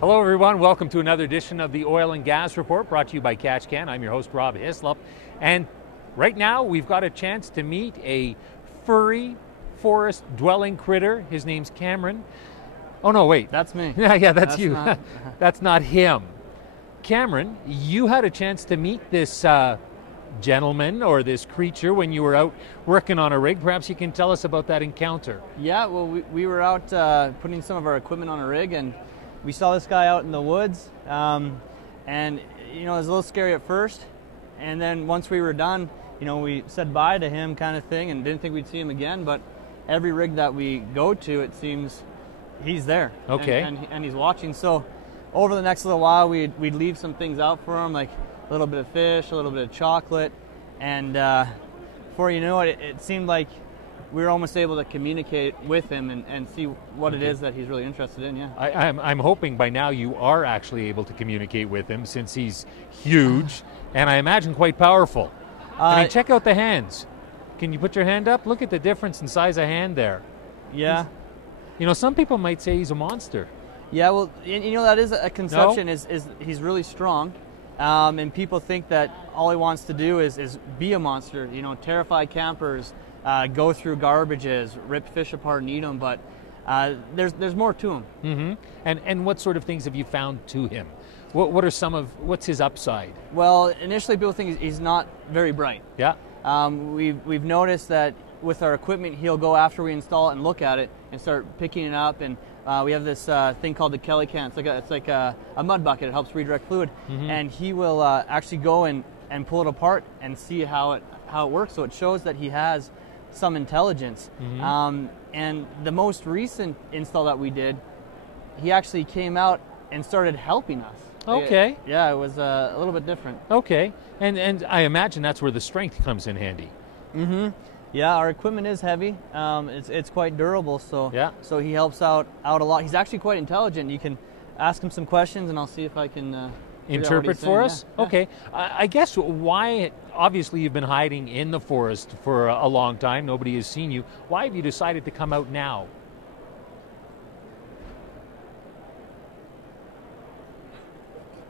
Hello everyone, welcome to another edition of the Oil and Gas Report brought to you by KatchSquatch. I'm your host Rob Hislop, and right now we've got a chance to meet a furry forest dwelling critter. His name's Cameron. Oh no, wait. That's me. Yeah, that's you. Not... That's not him. Cameron, you had a chance to meet this gentleman or this creature when you were out working on a rig. Perhaps you can tell us about that encounter. Yeah, well, we were out putting some of our equipment on a rig, and we saw this guy out in the woods, and you know, it was a little scary at first, and then once we were done, you know, we said bye to him kind of thing and didn't think we'd see him again, but every rig that we go to, it seems he's there. Okay. And he's watching. So over the next little while, we'd leave some things out for him, like a little bit of fish, a little bit of chocolate, and before you know it, it seemed like we were almost able to communicate with him and see what it is that he's really interested in. Yeah. I'm hoping by now you are actually able to communicate with him, since he's huge and I imagine quite powerful. I mean, check out the hands. Can you put your hand up? Look at the difference in size of hand there. Yeah. You know, some people might say he's a monster. Yeah, well, you know, that is a conception. No? Is he's really strong, and people think that all he wants to do is be a monster. You know, terrify campers, go through garbages, rip fish apart and eat them. But there's more to him. Mm-hmm. And what sort of things have you found to him? What are what's his upside? Well, initially people think he's not very bright. Yeah. We've noticed that with our equipment, he'll go after we install it and look at it and start picking it up. And we have this thing called the Kelly can. It's like a mud bucket. It helps redirect fluid. Mm-hmm. And he will actually go and pull it apart and see how it works. So it shows that he has some intelligence. Mm-hmm. And the most recent install that we did, he actually came out and started helping us. Okay. Yeah, it was a little bit different. Okay. And I imagine that's where the strength comes in handy. Mm-hmm. Yeah, our equipment is heavy. It's quite durable, so yeah. So he helps out a lot. He's actually quite intelligent. You can ask him some questions, and I'll see if I can interpret for us. Yeah. Okay. I guess why? Obviously, you've been hiding in the forest for a long time. Nobody has seen you. Why have you decided to come out now?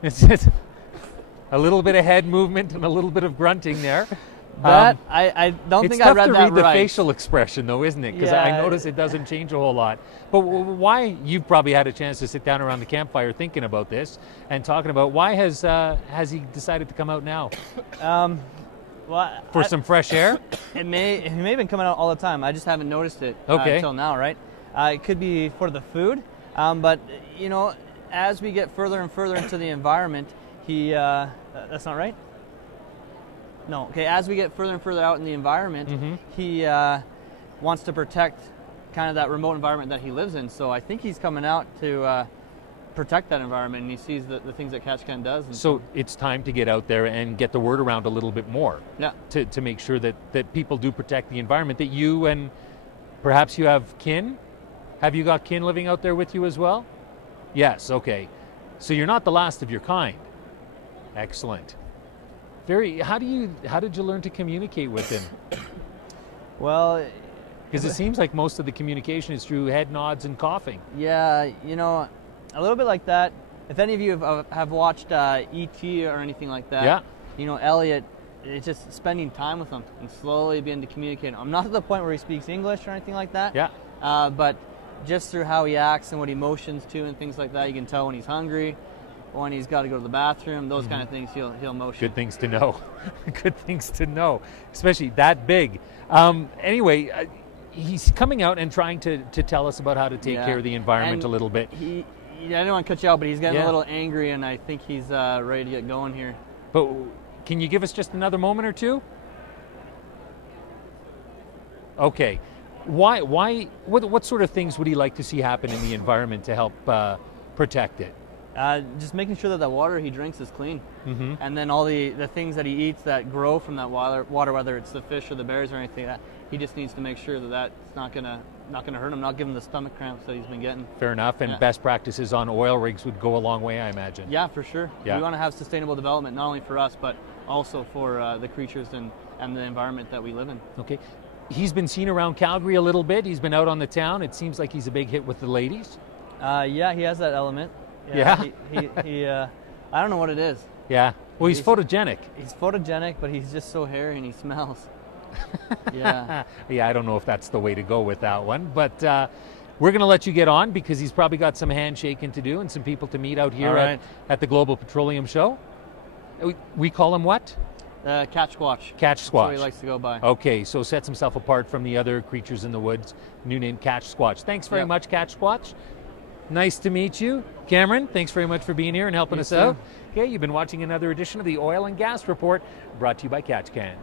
It's just a little bit of head movement and a little bit of grunting there. That I don't think I read that right. It's tough to read the facial expression, though, isn't it? Because I notice it doesn't change a whole lot. But why? You've probably had a chance to sit down around the campfire thinking about this and talking about why has he decided to come out now? Well, for some fresh air. He may have been coming out all the time. I just haven't noticed it until now, right? It could be for the food, but you know, as we get further and further into the environment, that's not right? No. Okay, as we get further and further out in the environment, mm-hmm. He wants to protect kind of that remote environment that he lives in. So I think he's coming out to protect that environment, and he sees the things that KatchSquatch does. And so it's time to get out there and get the word around a little bit more. Yeah. To make sure that people do protect the environment, that you and perhaps you have kin. Have you got kin living out there with you as well? Yes, okay. So you're not the last of your kind. Excellent. How did you learn to communicate with him? Well, because it seems like most of the communication is through head nods and coughing. Yeah, you know, a little bit like that. If any of you have watched E.T. or anything like that, yeah. You know, Elliot, it's just spending time with him and slowly beginning to communicate. I'm not to the point where he speaks English or anything like that. Yeah. But just through how he acts and what he motions to and things like that, you can tell when he's hungry, when he's got to go to the bathroom, those kind of things he'll motion. Good things to know. Good things to know, especially that big. Anyway, he's coming out and trying to tell us about how to take care of the environment a little bit. I don't want to cut you out, but he's getting a little angry, and I think he's ready to get going here. But can you give us just another moment or two? Okay. Why? What sort of things would he like to see happen in the environment to help protect it? Just making sure that the water he drinks is clean, mm-hmm. and then all the things that he eats that grow from that water, whether it's the fish or the berries or anything like that, he just needs to make sure that that's not gonna hurt him, not give him the stomach cramps that he's been getting. Fair enough, and best practices on oil rigs would go a long way, I imagine. Yeah, for sure. Yeah. We want to have sustainable development, not only for us, but also for the creatures and the environment that we live in. Okay. He's been seen around Calgary a little bit. He's been out on the town. It seems like he's a big hit with the ladies. Yeah, he has that element. Yeah. I don't know what it is. Yeah. Well, he's photogenic. He's photogenic, but he's just so hairy and he smells. Yeah. Yeah, I don't know if that's the way to go with that one, but we're going to let you get on because he's probably got some handshaking to do and some people to meet out here at the Global Petroleum Show. We call him what? KatchSquatch. KatchSquatch. That's what he likes to go by. Okay, so sets himself apart from the other creatures in the woods. New name, KatchSquatch. Thanks very much, KatchSquatch. Nice to meet you. Cameron, thanks very much for being here and helping us out. Okay, you've been watching another edition of the Oil and Gas Report, brought to you by KatchCan.